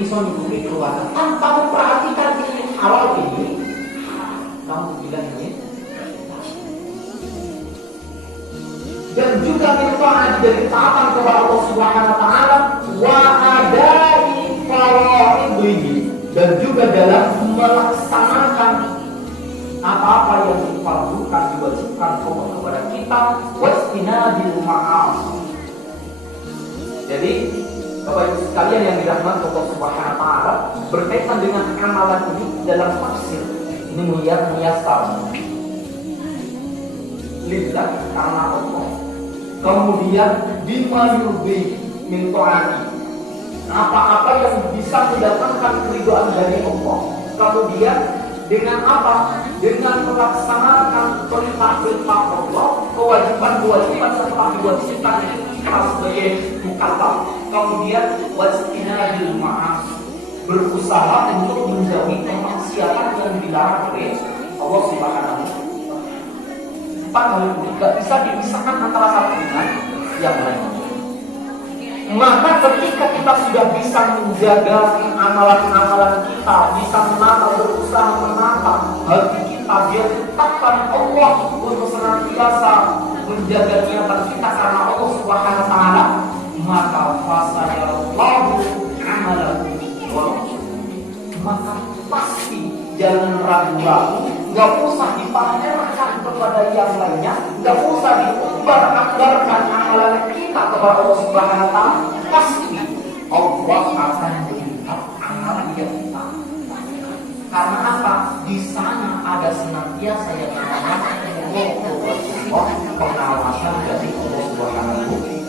iso nyuguhi keluarga tanpa memperhatikan ini halal ini, kamu bilang ini. Dan juga minta dari taatan kepada Allah Subhanahu wa taala wa adai faraidhi, dan juga dalam melaksanakan apa-apa yang difardukan, diwajibkan Allah kepada kita, wastinabil ma'asi. Jadi Bapak Ibu sekalian yang dirahmati Allah Subhanahu wa taala, berkaitan dengan amalan ini dalam tafsir ini muyasar lillah, karena Allah. Kemudian bima yurdi min ta'ati, apa-apa yang bisa mendatangkan keridhaan dari Allah. Kemudian dengan apa? Dengan melaksanakan perintah-perintah Allah, kewajiban-kewajiban serta diwajibkan kita sebagai mukallaf. Kemudian wastinabil ma'asi, berusaha untuk menjauhi kemaksiatan yang dilarang oleh Allah Subhanahu wa taala. Empat hal itu tidak bisa dipisahkan antara satu dengan yang lain. Maka ketika kita sudah bisa menjaga amalan-amalan kita, bisa berusaha menata hati kita biar tetapkan Allah untuk senantiasa menjaga niatan kita karena Allah Subhanahu wa taala, maka fasayallahu amalakum, maka pasti jangan ragu-ragu, nggak usah dipamerkan kepada yang lainnya, nggak usah diumbar-ambarkan amalan kita kepada Allah Subhanahu wa taala. Pasti Allah akan melihat amalan yang kita. Karena apa? Di sana ada senantiasa yang namanya Allah, pengawasan dari Allah Subhanahu wa taala.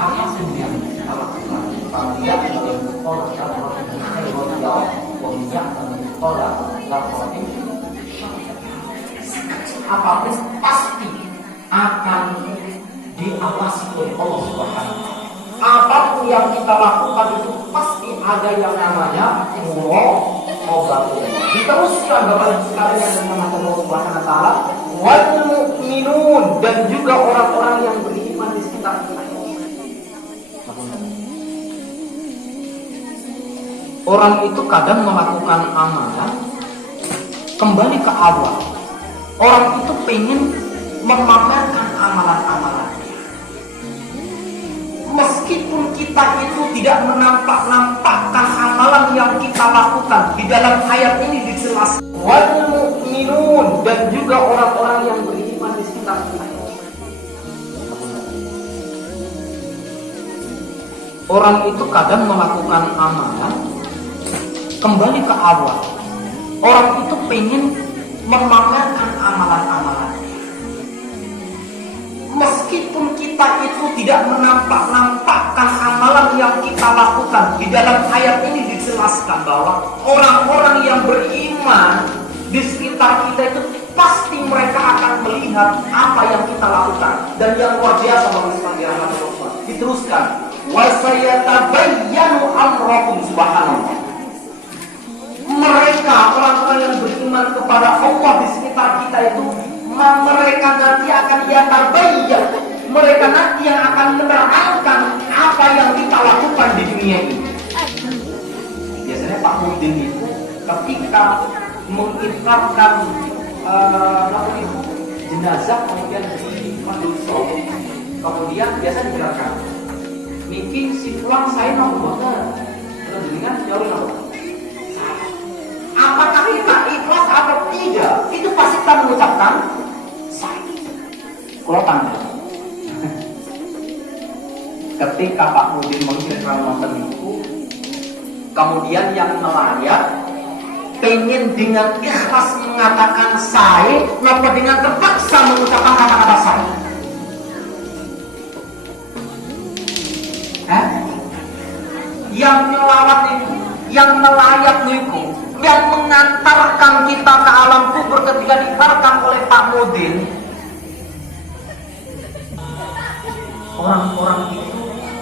Apapun yang kita lakukan, dia apapun pasti akan diawasi oleh Allah Subhanahu wa taala. Apapun yang kita lakukan itu pasti ada yang namanya muraqabah. Diteruskan Bapak Ibu sekalian yang namanya Allah Subhanahu wa taala, wal mu'minun, dan juga orang-orang yang beriman di sekitar kita. Orang itu kadang melakukan amalan kembali ke awal. Orang itu pengen memamerkan amalan-amalannya. Meskipun kita itu tidak menampakkan amalan yang kita lakukan, di dalam ayat ini dijelaskan wal mu'minun, dan juga orang-orang yang beriman di sekitar kita. Orang itu kadang melakukan amalan kembali ke awal. Orang itu pengen memamerkan amalan-amalannya. Meskipun kita itu tidak menampakkan amalan yang kita lakukan, di dalam ayat ini dijelaskan bahwa orang-orang yang beriman di sekitar kita itu pasti mereka akan melihat apa yang kita lakukan. Dan yang luar biasa bagi Allah, diteruskan wa sayatabayyanu amrakum, subhanallah. Mereka, orang-orang yang beriman kepada Allah di sekitar kita itu, mereka nanti akan yatabayyan, mereka nanti yang akan menerangkan apa yang kita lakukan di dunia ini. Biasanya Pak Mudin itu ketika mengikrarkan jenazah kemudian di Manduso, kemudian biasa digerakkan mungkin si pulang saya mau banget terus dengan jauh lalu. Apakah kita ikhlas atau tidak, itu pasti kita mengucapkan saya. Kalau tanda ketika Pak Mudin mengikrarkan nonton itu, kemudian yang melayat pengen dengan ikhlas mengatakan saya, kenapa dengan terpaksa mengucapkan kata-kata saya? Yang melawat itu, yang melayat itu, yang mengantarkan kita ke alam kubur ketika diikrarkan oleh Pak Mudin, orang-orang itu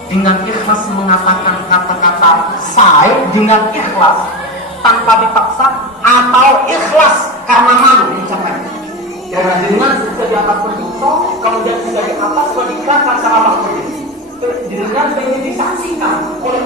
dengan ikhlas mengatakan kata-kata saya dengan ikhlas tanpa dipaksa, atau ikhlas karena malu mengucapkan. Karena dengan sudah di atas pendosa, kemudian sudah di atas sudah diikrarkan sama Pak Mudin. dengan pengen disaksikan oleh